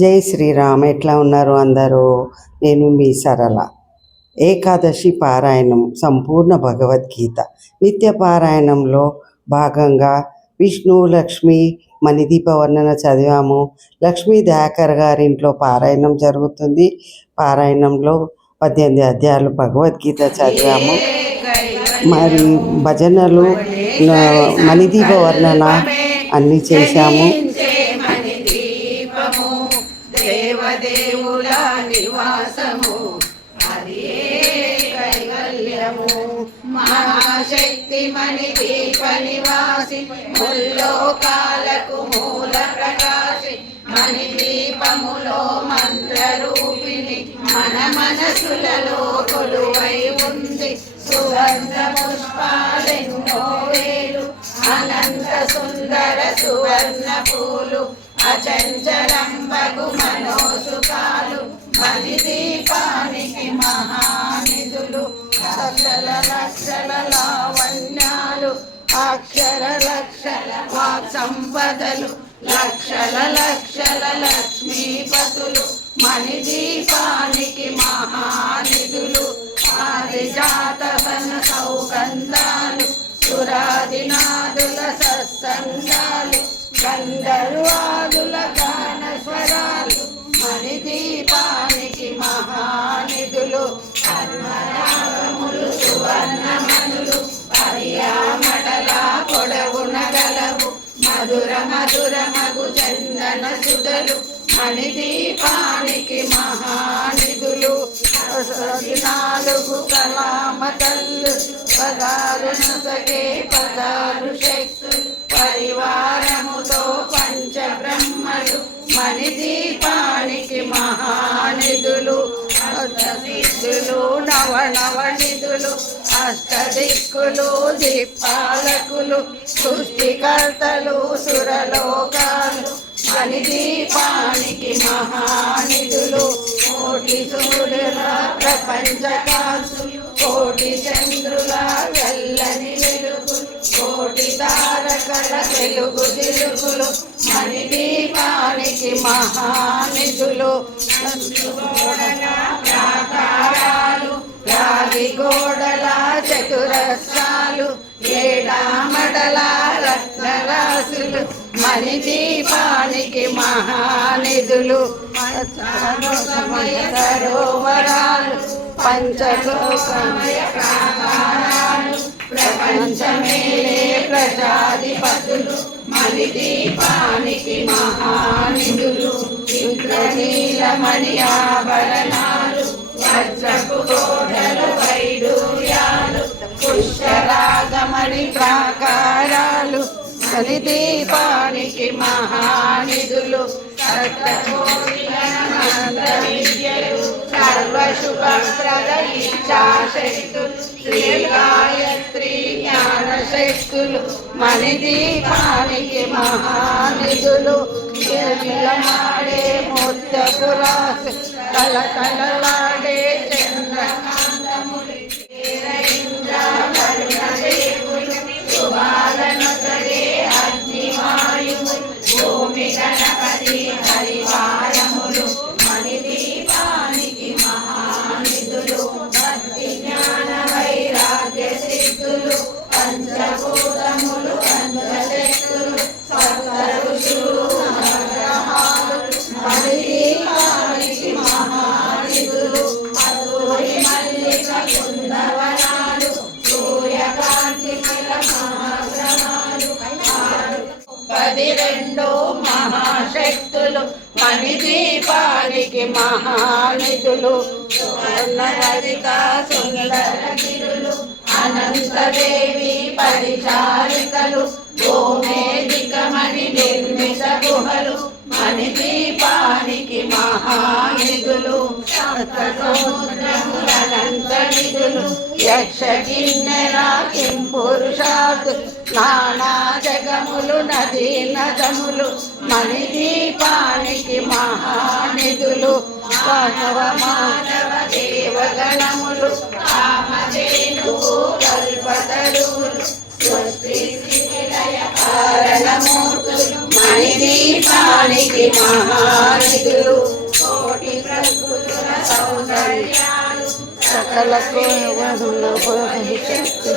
జై శ్రీరామ్. ఎట్లా ఉన్నారు అందరూ? నేను మీ సరళ. ఏకాదశి పారాయణం సంపూర్ణ భగవద్గీత నిత్య పారాయణంలో భాగంగా విష్ణు లక్ష్మి మణిదీప వర్ణన చదివాము. లక్ష్మీ దయాకర్ గారింట్లో పారాయణం జరుగుతుంది. పారాయణంలో 18 అధ్యాయాలు భగవద్గీత చదివాము. మరి భజనలు, మణిదీప వర్ణన అన్నీ చేశాము. దేవదేవుల నివాసము అది కైవల్యము. మహాశక్తి మణి దీప నివాసి ముల్లోకాలకు మూల ప్రకాశి మణి దీపములో మంత్ర రూపిణి మన మనసులలో కొలువై ఉంది. సుగంధ పుష్పాలెన్నో వేలు అనంత సుందర సువర్ణ పూలు అచంచలంబగు మనోసుకాలు మణి దీపానికి మహానిధులు. లక్షల లక్షల లావణ్యాలు అక్షర లక్షల వాక్ సంపదలు లక్షల లక్షల లక్ష్మీపతులు మణి దీపానికి మహానిధులు. ఆదిజాత వన సౌగంధాలు సురాదినాదుల సత్సంగాలు గంధర్వాదుల గాన స్వరాలు మణి దీపానికి మహానిధులు. పద్మరాగములు సువర్ణమణులు పర్యామడల పొడవున గలవు మధుర మధుర మగు చందన సుధలు మణి దీపానికి మహానిధులు. 14 కళామతల్లు పదాలు నసగే పదాలు శక్తులు పరివారముతో పంచబ్రహ్మలు మణి దీపానికి మహానిధులు. అష్టసిద్ధులు నవనవనిధులు అష్టదిక్కులు దిక్పాలకులు సృష్టికర్తలు సురలోకాలు మణి దీపానికి మహానిధులు. కోటి సూర్యుల ప్రపంచకాంతులు కోటి చంద్రుల వెల్లని వెలుగులు కోటి తారకల తెలుగు దిలుగులు మణి దీపానికి మహానిధులు. గోడల ప్రాకారాలు రాగి గోడల చతురస్రాలు ఏడామడల రత్నరాశులు మణి దీపానికి మహానిధులు. సరోవరాలు పంచలోకమయ ప్రాకారాలు ప్రపంచమేలే ప్రజాధిపతులు మణి దీపానికి మహానిధులు. ఇంద్రనీలమణి ఆభరణాలు వజ్రపు గోడలు వైడూర్యాలు పుష్యరాగమణి ప్రాకారాలు మణి దీపానికి మహానిధులు. సర్వశుభప్రద ఇచ్ఛాశక్తులు శ్రీ గాయత్రి జ్ఞానశక్తులు మణి దీపానికి మహానిధులు. మాడే ముత్యపు రాసు కలకలలాడే చంద్రకాంతములు శుభాలను సరే అగ్నివాయువులు భూమి గణపతి హరివారములు మణి దీపానికి మహానిధులు. భక్తి జ్ఞాన వైరాగ్య సిద్ధులు పంచభూతములు పంచశక్తులు సప్త ఋషులు నవగ్రహాలు మణి దీపానికి మహానిధులు. కస్తూరి మల్లిక కుందవనాలు సూర్యకాంతి మహాగ్రహాలు 12 మహాశక్తులు మణి దీపానికి మహానిధులు. సువర్ణరవిక సుందర గిరులు అనంతదేవి పరిచారికలు గోమేధిక మణి నిర్మిత గుహలు మణి దీపానికి మహానిధులు. సప్తసముద్రములనంత నిధులు యక్ష కిన్నెర కింపురుషాత్ నానా జగములు నదీ నదములు మణి దీపానికి మహానిధులు. మానవ మానవ దేవగణములు కామధేనువు కల్పతరువులు సృష్టి స్థితి లయ కారణమూర్తులు మణిదీపానికి మహానిధులు కోటి ప్రకృతుల సౌందర్యాలు సకల శక్తి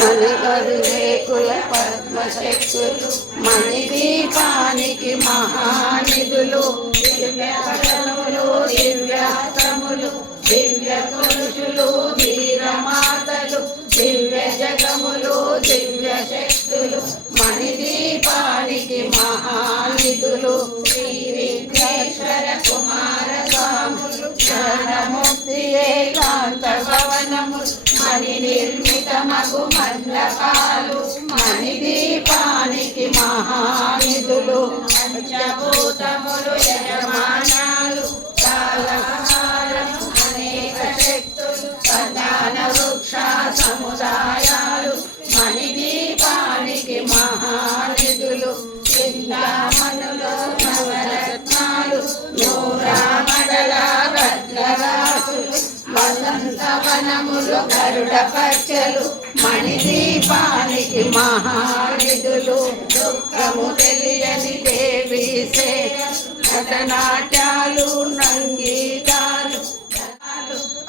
మణిగరివేకుల పద్మశక్తులు మణిదీపానికి మహానిధులు దివ్యకళములు దివ్యాస్త్రములు దివ్య పురుషులు ధీరమాతలు దివ్య జగములు దివ్య శక్తులు మణిదీపానికి మహానిధులు శ్రీ విఘ్నేశ్వర కుమార స్వాములు శరణముక్తి ఏకాంత భవనము మణి నిర్మితమగు మండపాలు మణిదీపానికి మహానిధులు పంచభూతములు యజమానాలు కాలహారము అనేక శక్తులు ప్రధాన వృక్ష సముదాయాలు మణిదీపానికి మహానిధులు చింతామణులు నవరత్నాలు నూరామడల రత్నరాసులు వసంతవనములు గరుడ పచ్చలు మణిదీపానికి మహానిధులు దుఃఖము తెలియని దేవి నటనాట్యాలు నంగీతాలు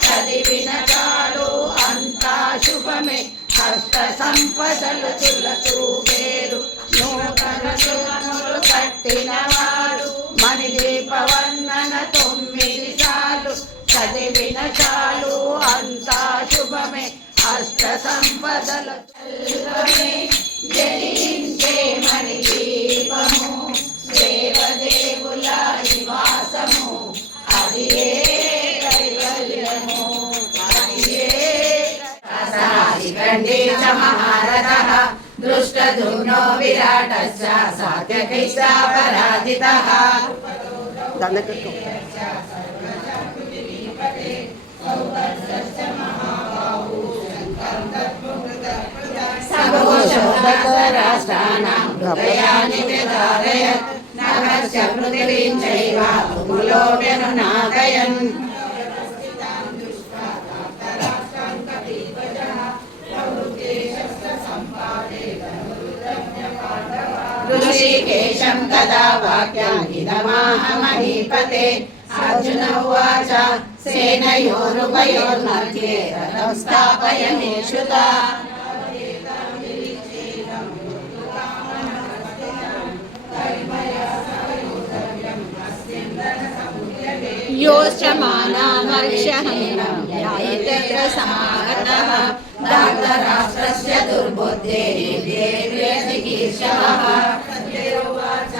చదివిన చాలు అంతా శుభమే హస్త సంపదలు తులతూ వేరు నూతన శుభములు కట్టిన వారు మణిదీప వర్ణన 9 సార్లు చదివిన చాలు అంతా శుభమే అష్ట సంపదలు జయించే మణిదీపము దేవదేవుల నివాసము అది ఏ కైవల్యము అది ఏ ఖండేశ మహారథః దృష్టధూమ్నో విరాటశ్చ సాత్యకైశ్చ పరాజితః దండకట్టు సర్వోషోదకరాష్ట్రాణాం హృదయాని విదారయత్ నభశ్చ పృథివీం చైవ తుములోప్యనునాదయన్ ఋషికేశం తదా వాక్యం ఇదమాహ మహీపతే అర్జున ఉవాచ సేనయోరుభయోర్मध्ये రథం స్థాపయమేషుత योश्चमानामर्षहैनं ध्यायेत्य समागतः धार्तराष्ट्रस्य दुर्बुद्धेः देव्यचिकीर्षवः उवाच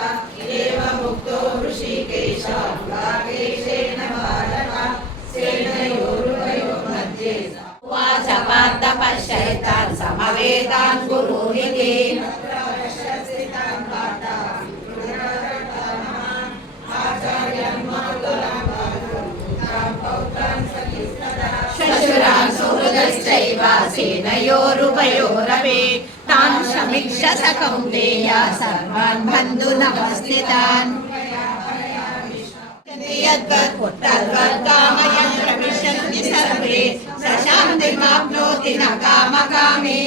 एवमुक्तो ऋषिकेशः राकेशेन बालः सेनयोरुभयोर्मध्ये उवाच पार्थ पश्यैतान् समवेतान् गुरुरिति शशुरान् सुहृदश्चैव सेनयोरुभयोरपि तान् समीक्ष्य स कौन्तेय सर्वान् बन्धुनवस्थितान् तद्वत् कामयन् प्रविशन्ति सर्वे स शान्तिमाप्नोति न कामकामी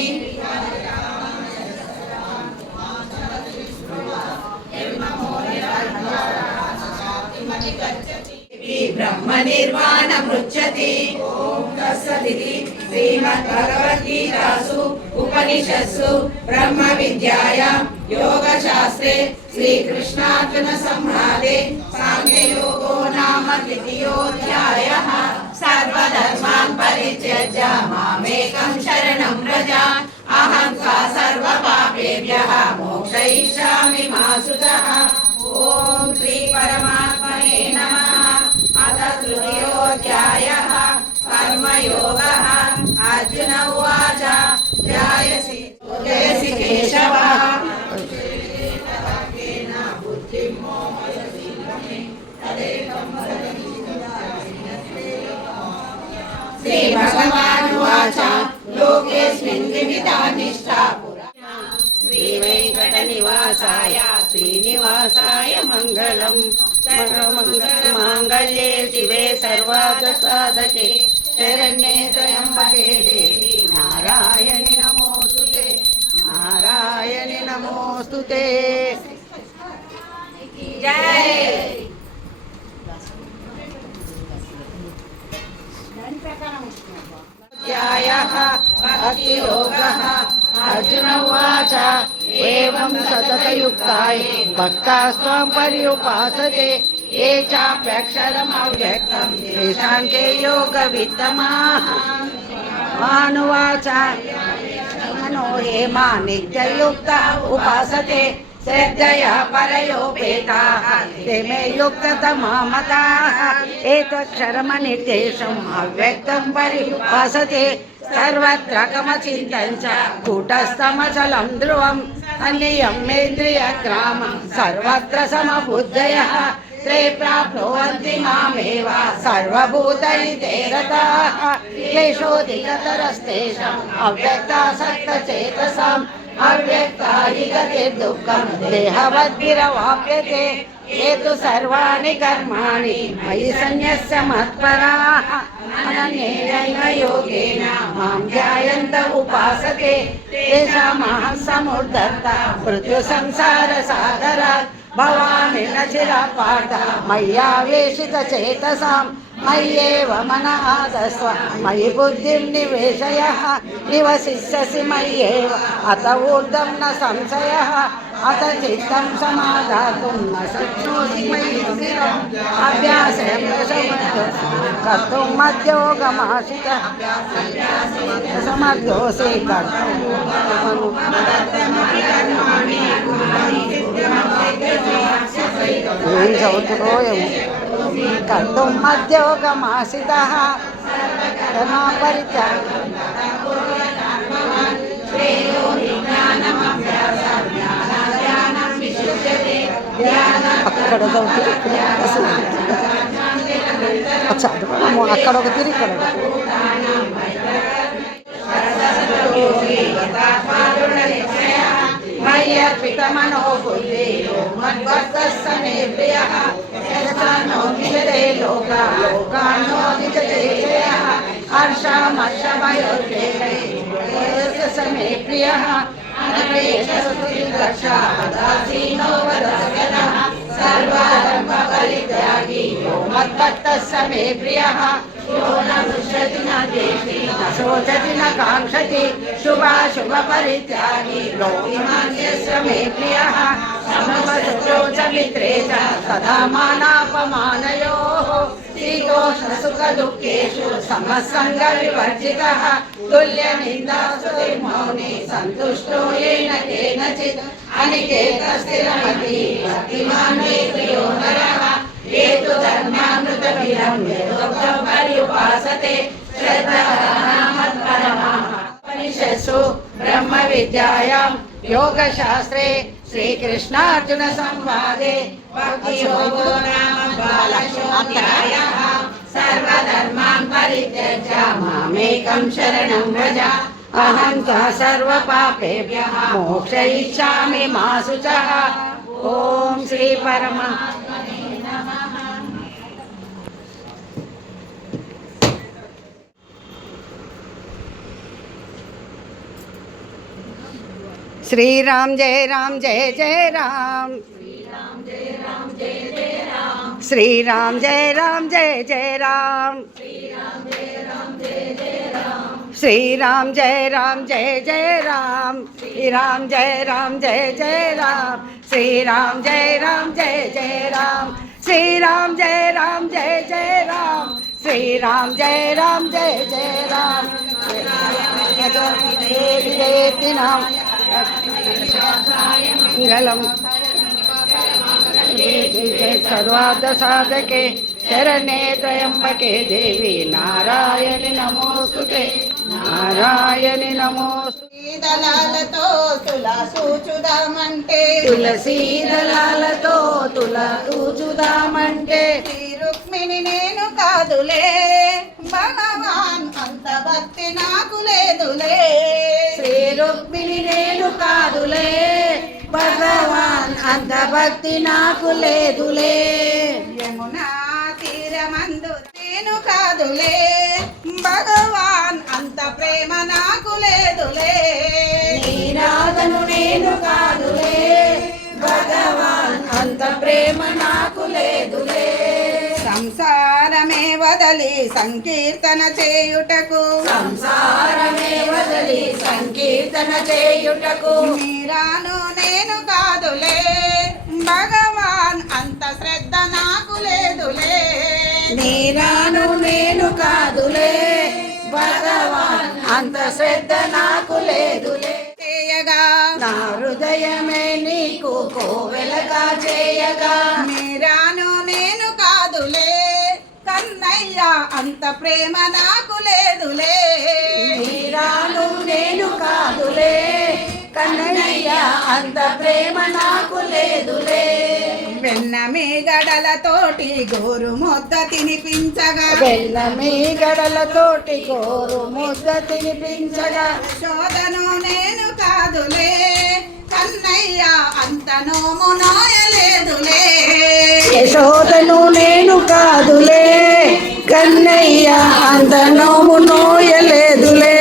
ब्रह्मनिर्वाणमृच्छति ॐ तत्सदिति श्रीमद्भगवद्गीतासु उपनिषत्सु ब्रह्मविद्यायां योगशास्त्रे श्रीकृष्णार्जुनसंवादे साङ्ख्ययोगो नाम द्वितीयोऽध्यायः सर्वधर्मान् परित्यज्य मामेकं शरणं व्रज अहं त्वा सर्वपापेभ्यः मोक्षयिष्यामि मा सुतः ॐ श्री परमात्मने नमः अथ तृतीयोऽध्यायः कर्मयोगः अर्जुन उवाच जयसि केशव श्रीभगवानुवाच लोकेऽस्मिन् विविधा निष्ठा श्रीवेङ्कटनिवासाय श्रीनिवासाय मङ्गलम् माङ्गल्ये शिवे सर्वार्थसाधके शरण्ये त्र्यम्बके देवी नारायणि नमोऽस्तुते नारायणि नमोऽस्तुते జై. భక్తియోగః అర్జున ఉవాచ ఏవం సతతయుక్తాయ భక్తాస్త్వాం పర్యుపాసతే ఏ చాప్యక్షరమవ్యక్తం తేషాం కే యోగవిత్తమాః. మానువాచ మనో హేమా నిత్యయుక్త ఉపాసతే శ్రద్ధయా పరయోపేతాః ते मे युक्ततमा मताः एतक्षरमनिर्देशम् अव्यक्तं पर्युपासते सर्वत्र कमचिन्तं च कूटस्थमचलं ध्रुवम् अन्ययमेन्द्रियग्रामं सर्वत्र समबुद्धयः ते प्राप्नुवन्ति मामेव सर्वभूतैते रताः क्लेशोऽधिकतरस्तेषाम् अव्यक्तासक्तचेतसाम् अव्यक्ता हि गतिर्दुःखं देहवद्भिरवाप्यते ये तु सर्वाणि कर्माणि मयि सन्न्यस्य मत्पराः अनन्येनैव योगेन मां ध्यायन्त उपासते तेषामहं समुद्धर्ता मृत्युसंसारसागरात् भवामि न चिरापार्थ मय्यावेशितचेतसां मय्येव मनः आदस्व मयि बुद्धिं निवेशयः निवसिष्यसि मय्येव अत ऊर्ध्वं न संशयः अत चित्तं समाधातुं न शक्नोषि मयि स्थिरम् अभ्यासेन कर्तुं मद्योगमाश्रितः समर्थोऽसि कर्तुं ఏం చదువుతుందో ఏమో कर्तुं मद्योगमाश्रितः అక్కడ అక్కడ ఒక తిరిగి ఇక్కడ मय्यर्पितमनो बुद्धियो मद्भक्तः स मे प्रियः यश्चान्नो निजते लोकान्नो निजते जयः हर्षमर्षभयोर्वेगैः स मे प्रियः अनपेक्षस्तुतिर्दक्षादासीनो वदस्यनः सर्वारम्भपरित्यागी यो मद्भक्तः स मे प्रियः यो न दुष्यति न द्वेष्टि न शोचति न काङ्क्षति शुभाशुभपरित्यागी लोकिमान्यस्य मे प्रियः समवसतो च मित्रे च तथा मानापमानयोः शीतोष्णसुखदुःखेषु समसङ्गविवर्जितः तुल्यनिन्दास्तुतिर्मौनी सन्तुष्टो येन केनचित् अनिकेतस्थिरमतिः भक्तिमान् मे प्रियो नरः ये तु धर्मामृतमिदं यदोक्तं पर्युपासते श्रद्धानामत्परमाः. उपनिषत्सु ब्रह्मविद्यायां योगशास्त्रे श्रीकृष्णार्जुन संवादे भक्तियोगो नाम द्वादशोऽध्यायः. सर्वधर्मान् परित्यज्य मामेकं शरणं व्रज अहं त्वा सर्वपापेभ्यः मोक्षयिष्यामि मा शुचः. ॐ श्री परमात्मने नमः. श्री राम जय जय राम. श्री राम जय जय राम. श्री राम जय जय राम. श्री राम जय जय राम. श्री राम जय जय राम. श्री राम जय जय राम. श्री राम जय जय राम. मंगलम सर्वार्थ साधके शरण्ये त्र्यंबके देवी नारायणि नमोस्तुते. नारायणि नमोस्तुते. దళాలతో తులా సూచుదామంటే తులసీ దళాలతో తులా సూచుదామంటే శ్రీ రుక్మిణి నేను కాదులే భగవాన్ అంత భక్తి నాకు లేదులే. శ్రీ రుక్మిణి నేను కాదులే భగవాన్ అంత భక్తి నాకు లేదులే. యమునా తీరమందు నేను కాదులే భగవాన్ అంత ప్రేమ నాకు లేదులే. నీరాధను నేను కాదులే భగవాన్ అంత ప్రేమ నాకు లేదులే. సంసారమే వదలి సంకీర్తన చేయుటకు సంసారమే వదలి సంకీర్తన చేయుటకు మీరాను నేను కాదులే భగవాన్ అంత శ్రద్ధ నాకు లేదులే. నీరాను నేను కాదులే భగవాన్ అంత శ్రద్ధ నాకు లేదులే. చేయగా నా హృదయమే నీకు కోవెలగా చేయగా మీరాను నేను కాదులే కన్నయ్య అంత ప్రేమ నాకు లేదులే. నీరాను నేను కాదులే కన్నయ్య అంత ప్రేమ నాకు లేదులే. వెన్న మీగడలతోటి గోరు ముద్ద తినిపించగా బెల్లమి గడలతోటి గోరు ముద్ద తినిపించగా శోధను నేను కాదులే కన్నయ్య అంత నోము నోయలేదులే. యశోదను నేను కాదులే కన్నయ్య అంత నోము నోయలేదులే.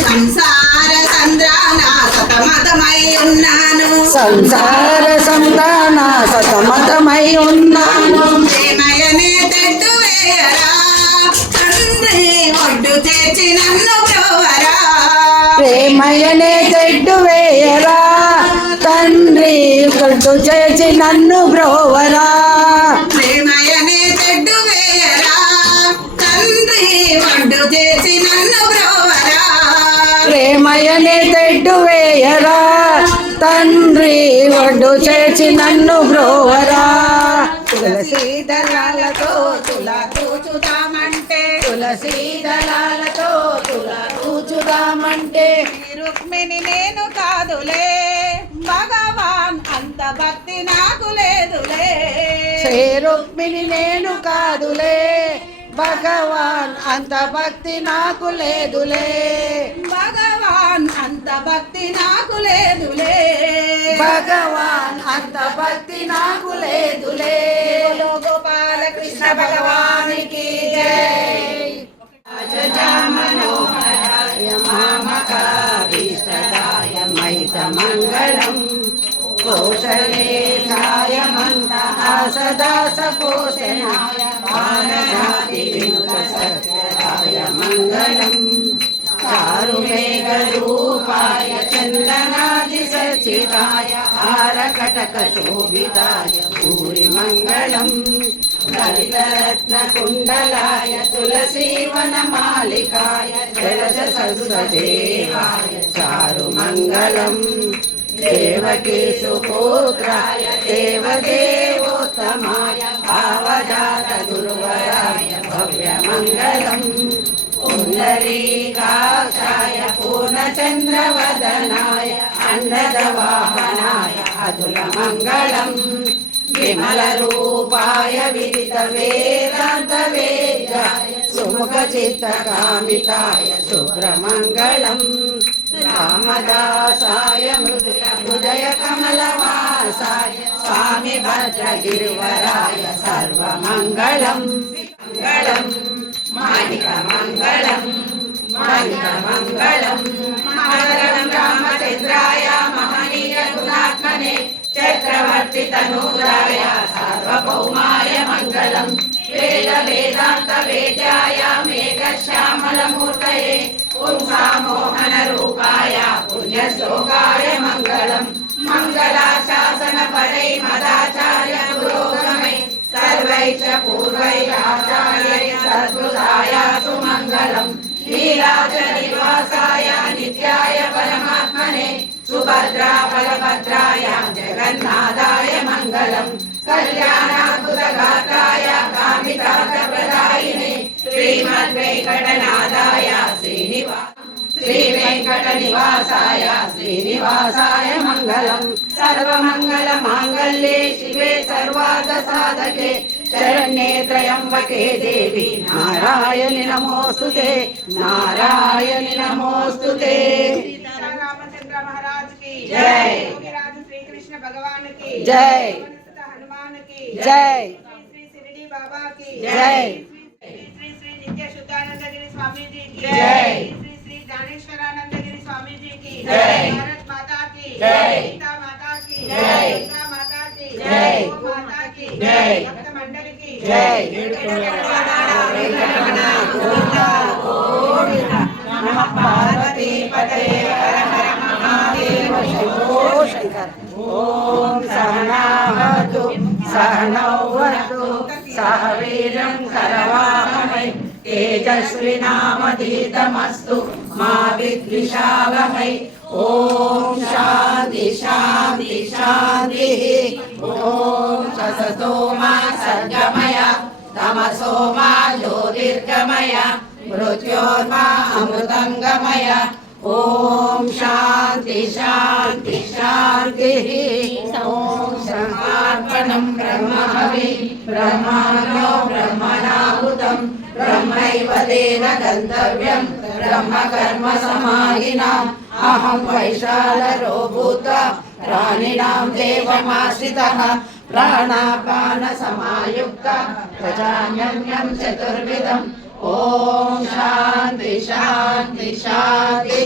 సంసార సంద్రాన సతమతమై ఉన్నాను సంసార సంతాన సతమతమై ఉన్నాను. ప్రేమయనే తెడ్డు వేయరా తండ్రి ఒడ్డు చేర్చి నన్ను బ్రోవరా. ప్రేమయనే తెడ్డు వేయరా తండ్రి గొడ్డు చేసి నన్ను బ్రోవరా. ప్రేమయనే తెడ్డు వేయరా తండ్రి ఒడ్డు చేసి నన్ను బ్రోవరా. ప్రేమయనే తెడ్డు వేయరా తండ్రి ఒడ్డు చేసి నన్ను బ్రోవరా. తులసి దళాలతో తులా కూచుతామంటే తులసి దళాలతో తుల కూచుదామంటే రుక్మిణి నేను కాదులే భగవాన్ అంత భక్తి నాకు లేదులే. శ్రీ రుక్మిణి నేను కాదులే భగవాన్ అంత భక్తి నాకు లేదులే. భగవాన్ అంత భక్తి నాకు లేదులే. భగవాన్ అంత భక్తి నాకు లేదులే. బోలో గోపాల కృష్ణ భగవానికి జై. మామకాభీష్టదాయ మైత మంగళం కోశలేశాయ మంత సదాస పోషణాయ మానజాతి వినుత సత్యరాయ మంగళం చారుమేఘ రూపాయ చందనాది సచితాయ హారకటక శోభితాయ భూరి మంగళం లలితరత్న కుండలాయ తులసీవన మాలికాయ జలజ సరస్వదేవాయ చారు మంగళం దేవకీ సుపుత్రాయ దేవదేవోత్తమాయ భావజాత గురువరాయ భవ్య మంగళం పుండరీకాక్షాయ పూర్ణచంద్రవదనాయ అండదవాహనాయ అతుల మంగళం విమల రూపాయ విదిత వేదాంత వేద్యాయ సుముఖ చిత్త కామితాయ శుభ్రమంగళం రామదాసాయ మృదుల హృదయ కమలవాసాయ స్వామి భద్రగిరివరాయ సర్వమంగళం మంగళం మాణిక మంగళం మాణిక మంగళం మంగళం రామచంద్రాయ మహనీయ గుణాత్మనే చక్రవర్తి తనూరాయ సార్వభౌమాయ మంగళం వేద వేదాంత వేద్యాయ మేఘశ్యామల మూర్తయే పుంసామోహన రూపాయ పుణ్యశ్లోకాయ మంగళం మంగళాశాసన పరై మదాచార్య పురోగమై సర్వైచ పూర్వైరాచార్యై సద్గుదాయ సుమంగళం నీరాజ నివాసాయ నిత్యాయ పరమాత్మనే సుభద్రా బలభద్రాయ జగన్నాథాయ మంగళం కళ్యాణాద్భుతగాత్రాయ కామితార్థప్రదాయినే శ్రీమద్వైకటనాథాయ శ్రీవేంకట నివాసాయ శ్రీనివాసాయ మంగళం సర్వమంగళ మాంగళ్యే శివే సర్వార్థ సాధకే శరణ్యే త్రయంబకే దేవి నారాయణి నమోస్తుతే నారాయణి నమోస్తుతే. రామచంద్ర మహారాజ్ కి జై. రాజు శ్రీకృష్ణ భగవాన్ కి జై. హనుమాన్ కి జై. శ్రీ షిరిడి బాబా కి జై. శ్రీ శ్రీ నిత్య శుద్ధానందగిరి స్వామీజీ కి జై. శ్రీ శ్రీ జ్ఞానేశ్వరానందగిరి స్వామీజీ కి జై. భారత్ మాతా కి జై. గీతా మాతా కి జై. గంగా మాతా కి జై. గో మాతా జై భక్త మండలికి జై నమః పార్వతీ పతయే హర హర మహాదేవ శంభో శంకర్. ఓం సహనావతు సహనౌ వతు సహ వీర్యం కరవావహై తేజస్వినామధీతమస్తు మా విద్విషావహై. ఓం శాంతి శాంతి శాంతి. ఓం సతతో మా సర్గమయ తమసో మా జ్యోతిర్గమయ మృత్యోర్మా అమృతంగమయ. ఓం శాంతి శాంతి శాంతి. ఓం సమార్పణం బ్రహ్మహవి బ్రహ్మాణో బ్రహ్మణాహుతం బ్రహ్మైవ తేన గంతవ్యం బ్రహ్మ కర్మ సమాహినాం. అహం వైశాలరో భూత్వా ప్రాణినాం దేవమాశ్రితః ప్రాణాపాన సమాయుక్త ప్రజాన్యం చతుర్విధం. ఓం శాంతి శాంతి శాంతి.